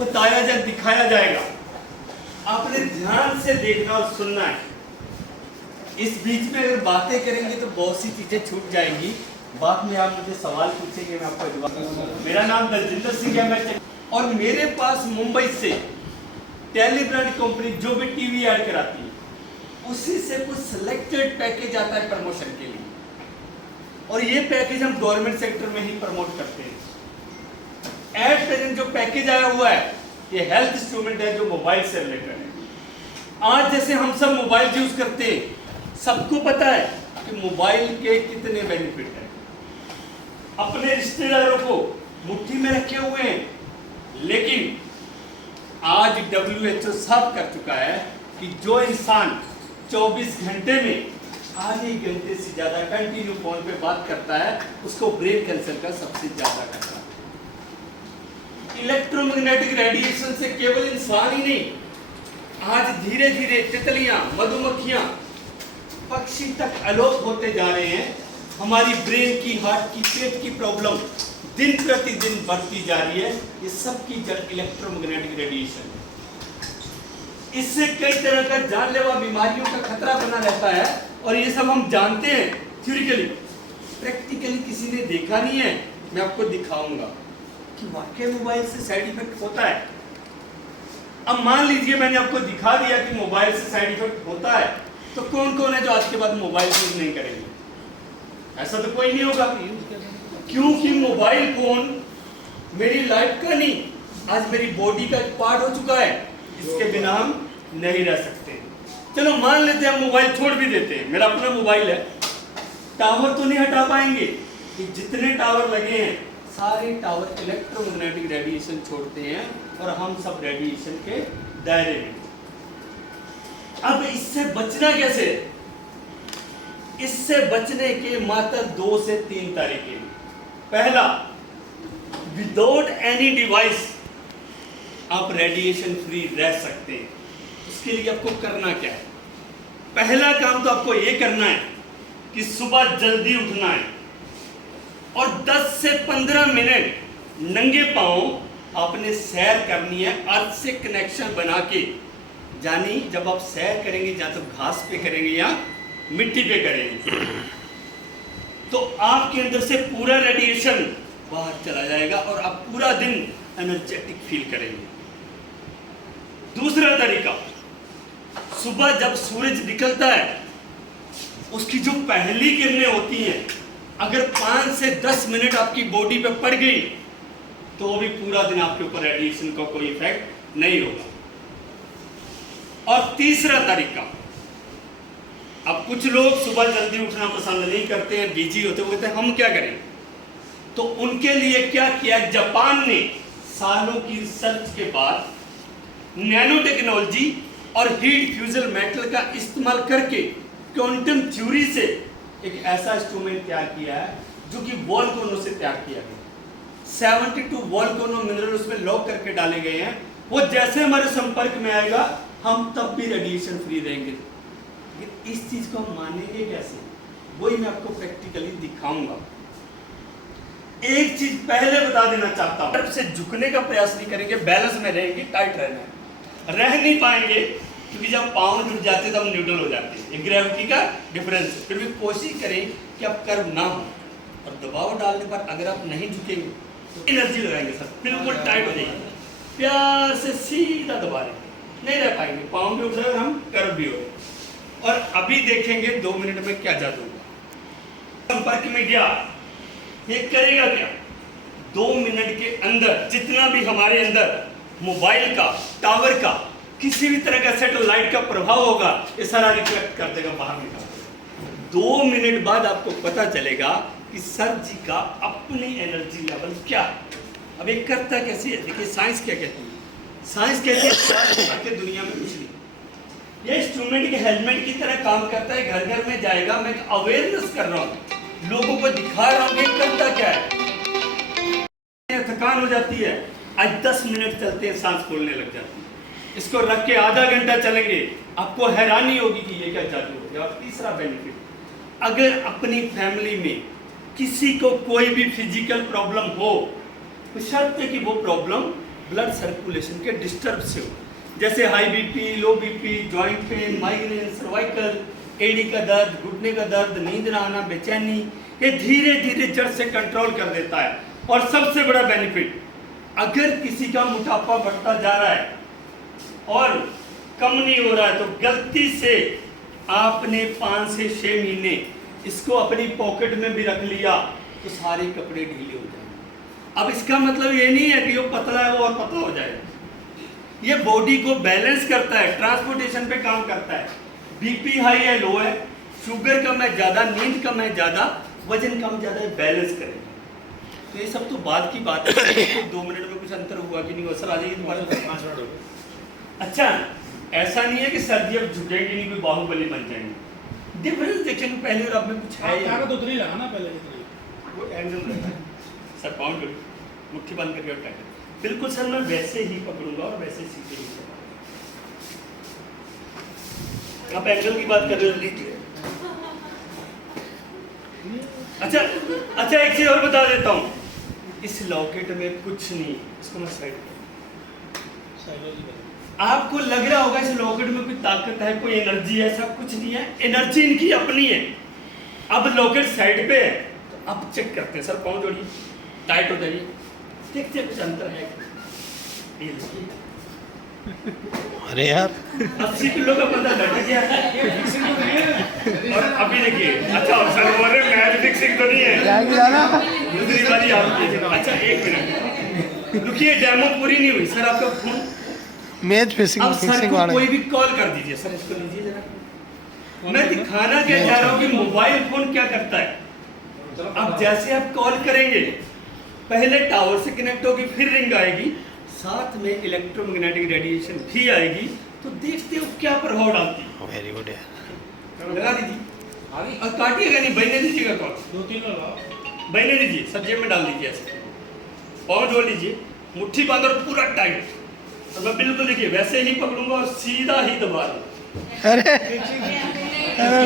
बताया जाए, दिखाया जाएगा, आपने ध्यान से देखना और सुनना है। इस बीच में अगर बातें करेंगे तो बहुत सी चीजें छूट जाएंगी। बाद में आप मुझे सवाल पूछेंगे, मैं आपको जवाब दूंगा। मेरा नाम दलजिंदर सिंह है, मैं और मेरे पास मुंबई से टेलीब्रांड कंपनी जो भी टीवी ऐड कराती है उसी से कुछ सिलेक्टेड पैकेज आता है प्रमोशन के लिए, और ये पैकेज हम गवर्नमेंट सेक्टर में ही प्रमोट करते हैं। एट प्रेजेंट जो पैकेज आया हुआ है ये हेल्थ इंस्ट्रूमेंट है जो मोबाइल से रिलेटेड है। आज जैसे हम सब मोबाइल यूज करते हैं, सबको पता है कि मोबाइल के कितने बेनिफिट हैं। अपने रिश्तेदारों को मुट्ठी में रखे हुए हैं, लेकिन आज WHO साफ कर चुका है कि जो इंसान 24 घंटे में आधे घंटे से ज्यादा कंटिन्यू फोन पे बात करता है उसको ब्रेन कैंसर का सबसे ज्यादा खतरा है। इलेक्ट्रोमैग्नेटिक रेडिएशन से केवल इंसान ही नहीं, आज धीरे धीरे तितलियां, मधुमक्खियां, पक्षी तक अलोप होते जा रहे हैं। हमारी ब्रेन की, हार्ट की, पेट की प्रॉब्लम दिन प्रतिदिन बढ़ती जा रही है। ये सब की जड़ इलेक्ट्रोमैग्नेटिक रेडिएशन है। इससे कई तरह का जानलेवा बीमारियों का खतरा बना रहता है, और ये सब हम जानते हैं थ्योरिटिकली, प्रैक्टिकली किसी ने देखा नहीं है। मैं आपको दिखाऊंगा कि वाकई मोबाइल से साइड इफेक्ट होता है। अब मान लीजिए मैंने आपको दिखा दिया कि मोबाइल से साइड इफेक्ट होता है, तो कौन कौन है जो आज के बाद मोबाइल यूज नहीं करेंगे? ऐसा तो कोई नहीं होगा, क्योंकि मोबाइल फोन मेरी लाइफ का नहीं, आज मेरी बॉडी का एक पार्ट हो चुका है। इसके बिना हम नहीं रह सकते। चलो मान लेते हैं हम मोबाइल छोड़ भी देते हैं, मेरा अपना मोबाइल है, टावर तो नहीं हटा पाएंगे कि जितने टावर लगे हैं सारे टावर इलेक्ट्रोमैग्नेटिक रेडिएशन छोड़ते हैं और हम सब रेडिएशन के दायरे में। अब इससे बचना कैसे? इससे बचने के मात्र 2 से 3 तरीके। पहला, विदाउट एनी डिवाइस आप रेडिएशन फ्री रह सकते हैं। उसके लिए आपको करना क्या है? पहला काम तो आपको यह करना है कि सुबह जल्दी उठना है और 10 से 15 मिनट नंगे पांव आपने सैर करनी है, अर्थ से कनेक्शन बना के। यानी जब आप सैर करेंगे या तो घास पे करेंगे या मिट्टी पे करेंगे, तो आपके अंदर से पूरा रेडिएशन बाहर चला जाएगा और आप पूरा दिन एनर्जेटिक फील करेंगे। दूसरा तरीका, सुबह जब सूरज निकलता है उसकी जो पहली किरणें होती हैं, अगर 5 से 10 मिनट आपकी बॉडी पे पड़ गई तो भी पूरा दिन आपके ऊपर रेडिएशन का कोई इफेक्ट नहीं होगा। और तीसरा तरीका, अब कुछ लोग सुबह जल्दी उठना पसंद नहीं करते हैं, बिजी होते, वो कहते हैं हम क्या करें? तो उनके लिए क्या किया, जापान ने सालों की रिसर्च के बाद नैनो टेक्नोलॉजी और हीट फ्यूजन मेटल का इस्तेमाल करके क्वांटम थ्योरी से एक ऐसा इंस्ट्रूमेंट तैयार किया है जो कि वोल्केनो से तैयार किया गया। 72 वोल्केनो मिनरल उसमें लॉक करके डाले गए हैं। वो जैसे हमारे संपर्क में आएगा हम तब भी रेडिएशन फ्री रहेंगे। इस चीज को हम मानेंगे कैसे, वही मैं आपको प्रैक्टिकली दिखाऊंगा। एक चीज पहले बता देना चाहता हूं, तरफ से झुकने का प्रयास नहीं करेंगे, बैलेंस में रहेंगे, टाइट रहना है। रह नहीं पाएंगे क्योंकि जब पाँव जुड़ जाते हैं तब न्यूट्रल हो जाते हैं, ये ग्रेविटी का डिफरेंस है। फिर भी कोशिश करें कि आप कर्व ना हो, और दबाव डालने पर अगर आप नहीं झुकेंगे तो एनर्जी लगाएंगे सर, बिल्कुल टाइट हो जाएगी। प्यार से सीधा दबा लेंगे, नहीं रह पाएंगे, पाँव भी उठ रहे हम कर्व भी हो। और अभी देखेंगे 2 मिनट में क्या जादू होगा। संपर्क में गया, ये करेगा क्या? 2 मिनट के अंदर जितना भी हमारे अंदर मोबाइल का, टावर का, किसी भी तरह का सैटेलाइट का प्रभाव होगा, ये सारा रिफ्लेक्ट कर देगा, बाहर निकाल देगा। 2 मिनट बाद आपको पता चलेगा कि सर जी का अपनी एनर्जी लेवल क्या है। अब ये करता कैसे है? देखिए साइंस क्या कहती है। साइंस कहती है कि दुनिया में कुछ नहीं, ये इंस्ट्रूमेंट के हेलमेट की तरह काम करता है। घर घर में जाएगा, मैं अवेयरनेस कर रहा हूँ, लोगों को दिखा रहा हूँ ये करता क्या है। थकान हो जाती है, आज 10 मिनट चलते हैं सांस फूलने लग जाती है। इसको रख के आधा घंटा चलेंगे, आपको हैरानी होगी कि ये क्या जादू हो गया। और तीसरा बेनिफिट, अगर अपनी फैमिली में किसी को कोई भी फिजिकल प्रॉब्लम हो, तो शर्त है कि वो प्रॉब्लम ब्लड सर्कुलेशन के डिस्टर्ब से हो, जैसे high BP, low BP, joint pain, migraine, cervical, एडी का दर्द, घुटने का दर्द, नींद ना आना, बेचैनी, ये धीरे धीरे जड़ से कंट्रोल कर देता है। और सबसे बड़ा बेनिफिट, अगर किसी का मोटापा बढ़ता जा रहा है और कम नहीं हो रहा है, तो गलती से आपने 5 से 6 महीने इसको अपनी पॉकेट में भी रख लिया तो सारे कपड़े ढीले हो जाएंगे। अब इसका मतलब ये नहीं है कि वो पतला है वो और पतला हो जाएगा। ये बॉडी को बैलेंस करता है, ट्रांसपोर्टेशन पे काम करता है। बीपी हाई है लो है, शुगर कम है ज़्यादा, नींद कम है ज़्यादा, वजन कम ज़्यादा है, बैलेंस करेगा। तो ये सब तो बाद की बात है। तो 2 मिनट में कुछ अंतर हुआ कि नहीं हुआ? सर आ जाइए तुम्हारे 5 मिनट हो गए। अच्छा, ऐसा नहीं है कि सर्दी अब झुकेगी नहीं, कोई बाहुबली बन जाएंगे। डिफरेंस देखेंगे पहले और अब में कुछ है तो उतनी लगा ना पहले जितनी वो एंगल रहता है। सर पाउंड मुट्ठी बंद करके और टाइट, बिल्कुल सर मैं वैसे ही पकड़ूंगा और वैसे सीधे ही चलाऊंगा। आप एंगल की बात कर रहे हो, लीजिए। अच्छा एक चीज और बता देता हूँ, इस लॉकेट में कुछ नहीं, इसको मैं साइड आपको लग रहा होगा इस लॉकेट में कोई ताकत है, कोई एनर्जी है, ऐसा कुछ नहीं है। एनर्जी इनकी अपनी है। अब लॉकेट साइड पे है तो अब चेक करते हैं। सर पाँव जोड़िए, टाइट हो जाइए, देखते हैं कुछ अंतर है। अरे यार 80 किलो का बंदा लटक गया है। और अभी देखिए, अच्छा सर बोल रहे मैच फिक्सिंग तो नहीं है, दूसरी वाली आपकी। अच्छा 1 मिनट रुकिए, डेमो पूरी नहीं हुई। सर आपका फोन मैच फिक्सिंग अब सर को कोई भी कॉल कर दीजिए। सर इसको लीजिए जरा, मैं दिखाना क्या चाह रहा हूँ कि मोबाइल फोन क्या करता है। अब जैसे आप कॉल करेंगे, पहले टावर से कनेक्ट होगी, फिर रिंग आएगी, साथ में इलेक्ट्रोमैग्नेटिक रेडिएशन भी आएगी, तो देखते हो क्या प्रभाव डालती है। वेरी गुड यार, लगा दीजिए और काटिएगा नहीं, बहने दीजिएगा कॉल, 2-3 लगाओ, बहने दीजिए, सब जेब में डाल दीजिए। ऐसे पाँव जोड़ लीजिए, मुट्ठी बांध और पूरा टाइट। और मैं बिल्कुल देखिए वैसे ही पकड़ूंगा और सीधा ही दबा दूंगा। अरे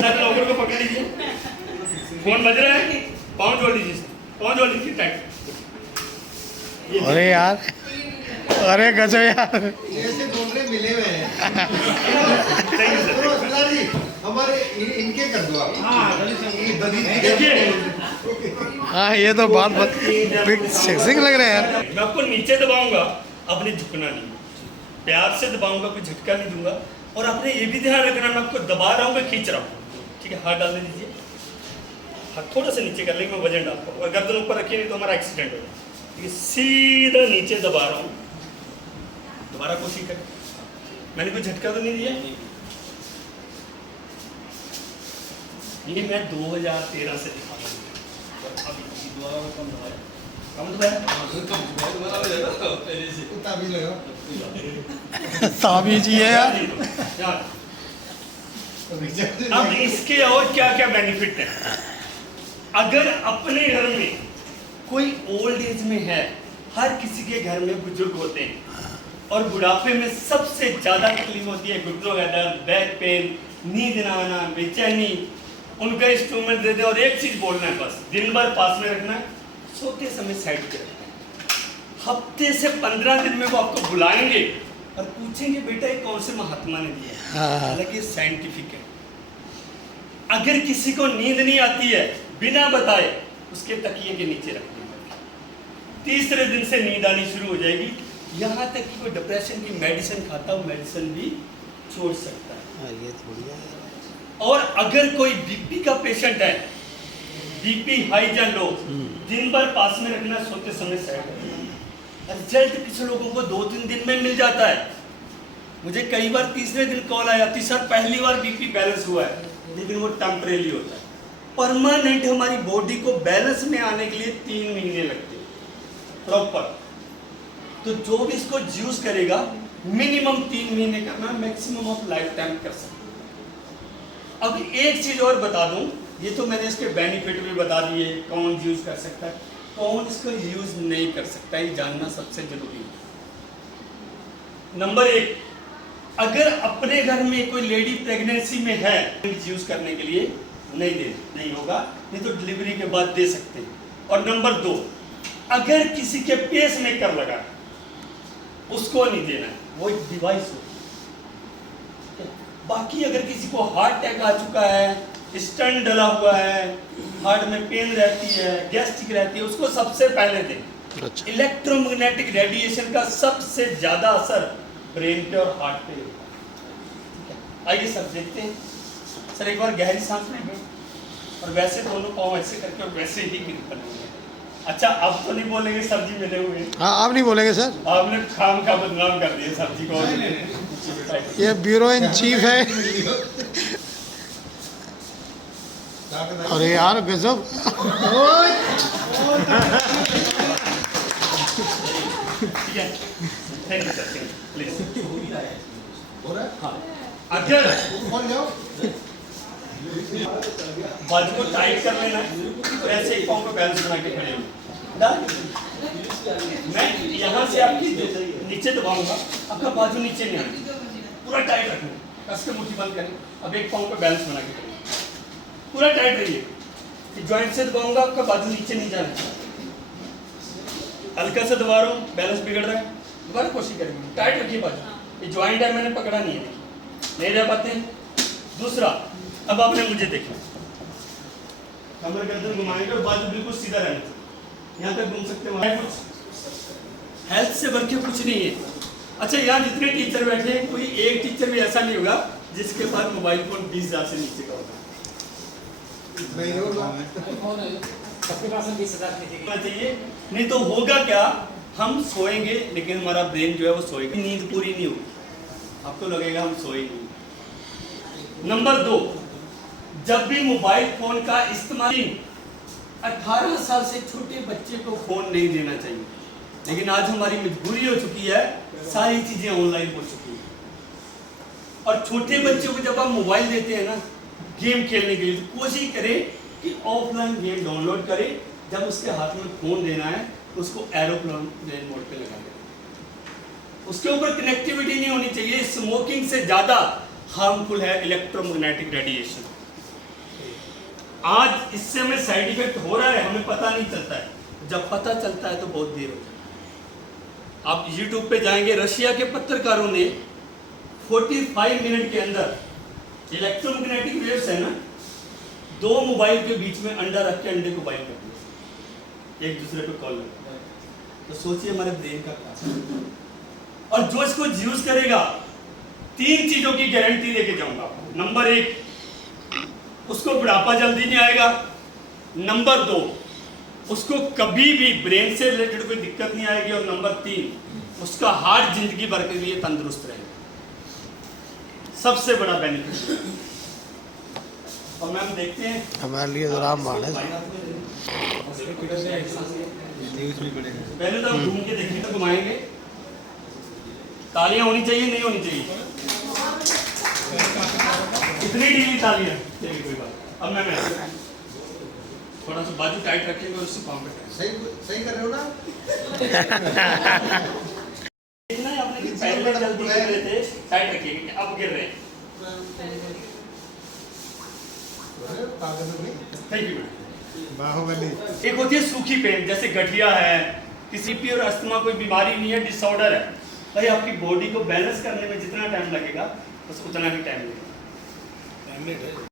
सर लॉकर को पकड़ लीजिए, फोन बज रहा है, पाँव जोड़ लीजिए, पाँव जोड़ लीजिए टाइट। अरे यार, अरे गजब यार, ऐसे दोनों मिले हुए हैं। Thank you, sir. तो सरदार जी हमारे इनके कर दो आप। हाँ देखिए हाँ ये तो बात बिग सेक्सिंग लग रहा है यार। मैं आपको नीचे दबाऊंगा, आपने झुकना नहीं, प्यार से दबाऊंगा, कोई झटका नहीं दूंगा। और आपने ये भी ध्यान रखना, मैं आपको दबा रहा हूँ, मैं खींच रहा हूँ, ठीक है? हाथ डालने दीजिए, हाथ थोड़ा सा नीचे कर लेंगे, मैं वजन डालता हूँ। और गर्दन ऊपर रखिए नहीं तो हमारा एक्सीडेंट होगा। ठीक है, सीधा नीचे दबा रहा हूँ, दोबारा कोशिश करें। मैंने कोई झटका तो नहीं दिया। ये मैं 2013 से दिखा रहा हूँ। अभी दोबारा वो कम दबाया, कम दबाया, ताबीज लगा। ताबीज ये यार। यार अब इसके और क्या क्या बेनिफिट है। अगर अपने घर में कोई ओल्ड एज में है, हर किसी के घर में बुजुर्ग होते हैं, और बुढ़ापे में सबसे ज्यादा तकलीफ होती है घुटनों का दर्द, बैक पेन, नींद ना आना, बेचैनी। उनका इंस्ट्रूमेंट दे दे और एक चीज बोलना है बस, दिन भर पास में रखना है, सोते समय साइड पे रखना है। हफ्ते से 15 दिन में वो आपको बुलाएंगे और पूछेंगे बेटा ये कौन से महात्मा ने दिया है। हालांकि साइंटिफिक है। अगर किसी को नींद नहीं आती है, बिना बताए उसके तकिए के नीचे रख देंगे, तीसरे दिन से नींद आनी शुरू हो जाएगी। यहाँ तक कि कोई डिप्रेशन की मेडिसिन खाता हो, मेडिसिन भी छोड़ सकता है। ये थोड़ी है। और अगर कोई बीपी का पेशेंट है, बीपी हाई या लो, दिन भर पास में रखना, सोते समय साइड रखना। रिजल्ट किसी लोगों को 2-3 दिन में मिल जाता है। मुझे कई बार तीसरे दिन कॉल आ जाती, सर पहली बार बीपी बैलेंस हुआ है, लेकिन वो टेम्परेरी होता है। परमानेंट हमारी बॉडी को बैलेंस में आने के लिए 3 महीने लगते हैं प्रॉपर। तो जो भी इसको यूज करेगा मिनिमम 3 महीने करना, मैक्सिमम ऑफ लाइफ टाइम कर सकते। अब एक चीज और बता दूं, ये तो मैंने इसके बेनिफिट भी बता दिए, कौन यूज कर सकता है, कौन इसको यूज नहीं कर सकता, ये जानना सबसे जरूरी है। नंबर 1, अगर अपने घर में कोई लेडी प्रेगनेंसी में है, यूज करने के लिए नहीं होगा, नहीं तो डिलीवरी के बाद दे सकते हैं। और नंबर 2, अगर किसी के पेस मेकर लगा, उसको नहीं देना है, वो एक डिवाइस हो। बाकी अगर किसी को हार्ट अटैक आ चुका है, स्टंट डला हुआ है, हार्ट में पेन रहती है, गैस्ट्रिक रहती है, उसको सबसे पहले दें। अच्छा। इलेक्ट्रोमैग्नेटिक रेडिएशन का सबसे ज्यादा असर ब्रेन पे और हार्ट पे होता है। आइए सर देखते हैं। सर एक बार गहरी सांस लेंगे और वैसे दोनों पाँव ऐसे करके और वैसे ही ग्रिप करेंगे। अच्छा अब तो नहीं बोलेंगे सब्जी मिले हुए हैं। हाँ आप नहीं बोलेंगे सर, आपने खाम का बदनाम कर दिया सब्जी को। ये ब्यूरो इन चीफ है। अरे यार गजब। ठीक है, थैंक यू सर, प्लीज। हो रहा है? हाँ, अगर कौन जाओ? बाजू को टाइट कर लेना और ऐसे एक पाँव को बैलेंस बना के खड़े हो। मैं यहाँ से आपकी नीचे दबाऊंगा, आपका बाजू नीचे नहीं आएगा, पूरा टाइट रखना, कस के मुट्ठी बंद करें। अब एक पाँव पे बैलेंस बना के करें, पूरा टाइट रहिए। जॉइंट से दबाऊंगा, आपका बाजू नीचे नहीं जाना। हल्का से दबा रहा हूँ, बैलेंस बिगड़ रहा है, दोबारा कोशिश करेंगे। टाइट रखिए बाजू, ये जॉइंट है, मैंने पकड़ा नहीं है, नहीं रह पाते हैं। दूसरा, अब आपने मुझे देखा, कमर गर्दन घुमाएंगे और बाजू बिल्कुल सीधा रहना चाहिए, यहाँ तक घूम सकते हैं। कुछ हेल्थ से बढ़ के कुछ नहीं है। अच्छा यहाँ जितने टीचर बैठे हैं, कोई एक टीचर भी ऐसा नहीं होगा जिसके पास मोबाइल फोन 20,000 से नीचे का होगा। नहीं होगा। चाहिए, नहीं तो होगा क्या, हम सोएंगे लेकिन हमारा ब्रेन जो है वो सोएगा, नींद पूरी नहीं होगी, आपको लगेगा हम सोए नहीं। नंबर 2, जब भी मोबाइल फोन का इस्तेमाल, 18 साल से छोटे बच्चे को फोन नहीं देना चाहिए, लेकिन आज हमारी मजबूरी हो चुकी है, सारी चीजें ऑनलाइन हो चुकी है। और छोटे बच्चों को जब आप मोबाइल देते हैं ना गेम खेलने के लिए, तो कोशिश करें कि ऑफलाइन गेम डाउनलोड करें। जब उसके हाथ में फोन देना है तो उसको एरोप्लेन मोड पे लगा दें, उसके ऊपर कनेक्टिविटी नहीं होनी चाहिए। स्मोकिंग से ज्यादा हार्मफुल है इलेक्ट्रोमैग्नेटिक रेडिएशन। आज इससे हमें साइड इफेक्ट हो रहा है, हमें पता नहीं चलता है, जब पता चलता है तो बहुत देर हो जाती है। आप YouTube पे जाएंगे, रशिया के पत्रकारों ने 45 मिनट के अंदर इलेक्ट्रोमैग्नेटिक वेव्स है ना, 2 मोबाइल के बीच में अंडा रख के अंडे को बाइंड कर दिया, एक दूसरे पे कॉल लगा। तो सोचिए हमारे ब्रेन का क्या। और जो इसको यूज करेगा, 3 चीजों की गारंटी लेके जाऊंगा। नंबर 1, उसको बुढ़ापा जल्दी नहीं आएगा। नंबर 2, उसको कभी भी ब्रेन से रिलेटेड कोई दिक्कत नहीं आएगी। और नंबर 3, उसका हार्ट जिंदगी भर के लिए तंदुरुस्त रहेगा, सबसे बड़ा बेनिफिट। और मैम देखते हैं हमारे लिए तो राम बाण है। पहले तो हम घूम के देखेंगे, तो घुमाएंगे, तालियां होनी चाहिए, नहीं होनी चाहिए, इतनी ढीली तालियां चलिए कोई बात। अब मैं थोड़ा सा बाजू टाइट रखेंगे और उससे पाँव पे सही कर रहे हो ना? देखना है आपने कि पहले जल्दी गिर रहे थे, टाइट रखिएगा, अब गिर रहे हैं। Thank you. बाहुबली। एक होती है सूखी पेन, जैसे गठिया है, किसी भी और अस्थमा कोई बीमारी नहीं है, डिसऑर्डर है, भाई आपकी बॉडी को बैलेंस करने में जितना टाइम लगेगा बस उतना ही टाइम लगेगा।